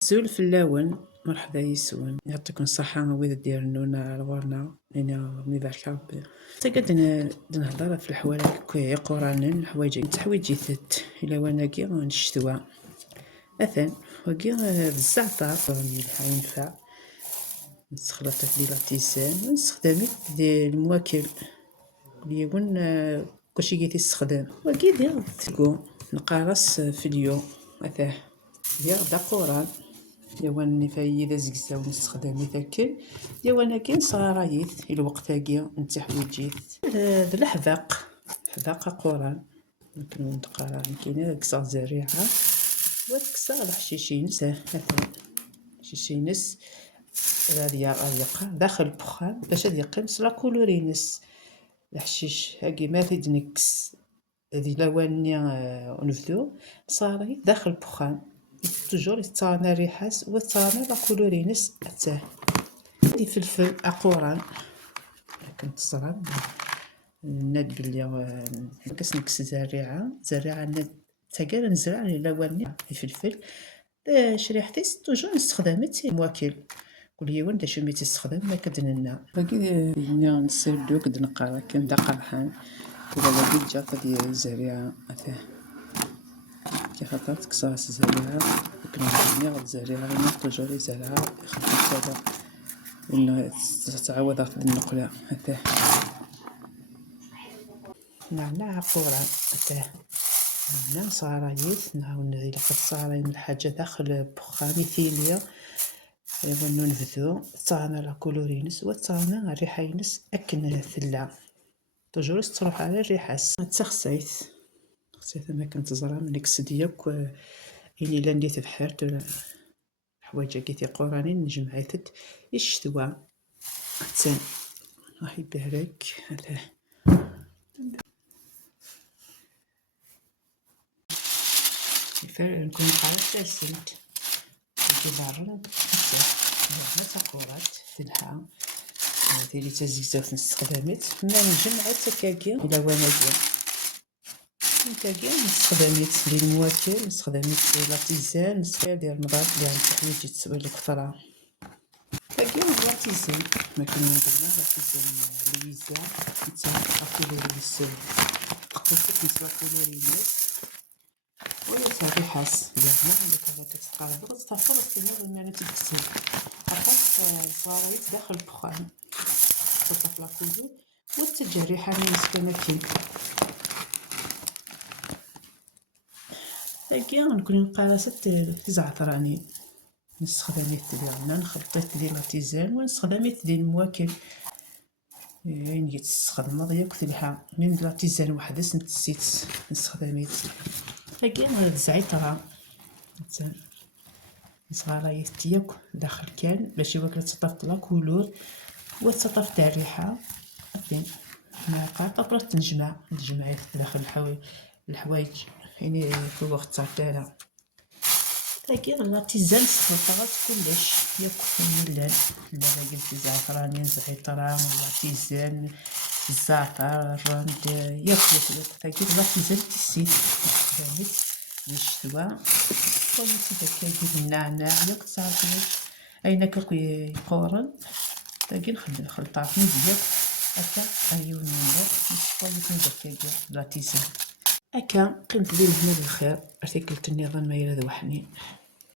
سول في اللون. مرحبا يسون، يعطيكم الصحة ويدا ديالنا لورنا لينا ملي بارك ربي. تقد نهضر في الحوالي قرانا الحوايج تحويجيت إلا وانا كي نشتوا مثلا وكي بالزعتر ينفع نستخلط ديال الارتيسان ونستخدمي ديال المواكل اللي يكون كلشي كيتستخدم وكي ديال تكون نقارص في اليوم مثلا ديال دقوران يواني فايدة زكزا ونستخدم يتاكل يوانا كاين صغارايت الوقت هاكيا نتحويجيت هذا الحذاق حذاق قران ممكن ندقرا كاينه كسا زريعه وكسا الحشيشينس مثلا حشيشينس غادي داخل البخان باش غادي يقمص لا كولورينس الحشيش هاكي ما تدنكس هذه لواني ونفذو صاري داخل البخان توجور يتصانا ريحاس وتصانا لا كولورينس حتى هادي فلفل اقوران كنت صرا ناد بلي كنكس زريعه ناد تاكال نزرع لواني الفلفل شريحتي توجور استخدمت مواكل كل يوم دا شميت استخدام ما كدننا باقي نصير دوك دنقرا كندا قرحان ولا باقي جات ديال زريعه مثلا كي خطرت كساس زريعه كنا غير زريعه ما توجور زريعه خفيفه هذا انه تتعوض في النقله هذا نعناع قران هذا نعناع صرايت نعاون الا قد صاري من الحاجه داخل بخامي ثيليا يبغى ننفذو تصانا لا كولورينس وتصانا الريحينس اكن ثلا توجور تروح على الريحاس تسخسيت خصيت ما كنت زرا من ديك السديك إني لا نديت بحرت حوايج كي قرانين نجمعيت يشتوا حتى راح يبارك هذا فعلا نكون قرأت تسنت كيبارن حتى ما تقورات تنحى هذه اللي تزيزات نستخدمت ما نجمعت كاكيا الى وانا كاكيا نستخدمت ديال المواكل نستخدمت لاتيزان نستخدم ديال المضاد ديال التحويج تسوي لك فرا كاكيا لاتيزان ما كنا نديرنا لاتيزان لويزا حتى اكولوريس قصيت نسوا كولوريس ولا تريحاس زعما الا كتقرب وتستفر السنه ما تكتب فقط صاريت داخل البخان تطفى لا كولور وتجريحه مسكنه كي هاكي غنكون نقراصت زعتراني نستخدميت ديالنا نخلطيت ديال الارتيزان ونستخدميت ديال المواكل يعني تستخدم ياك تلحى من الارتيزان وحدس نسيت نستخدميت هاكي الزعتر حتى صغارايت ديالك داخل كان باش يواكل تطفط لا كولور وتطفط تاع الريحه فين ما قاطره نجمعيت داخل الحوايج يعني في الوقت تاع الداله هاكي الارتيزان سلطات كلش ياكل من لا قلت زعفراني زعتران الارتيزان الزعتر الرند ياكل هاكي الارتيزان تسيت فهمت الشتوا وليتي داك النعناع ياك تصاوبي اين كلقي قورن هاكي نخدم الخلطه مزيان هكا ايوا نور نصطيب داك الارتيزان هكا قمت بيه هنا بالخير ارتكلت النظام ما يلا ذوحني.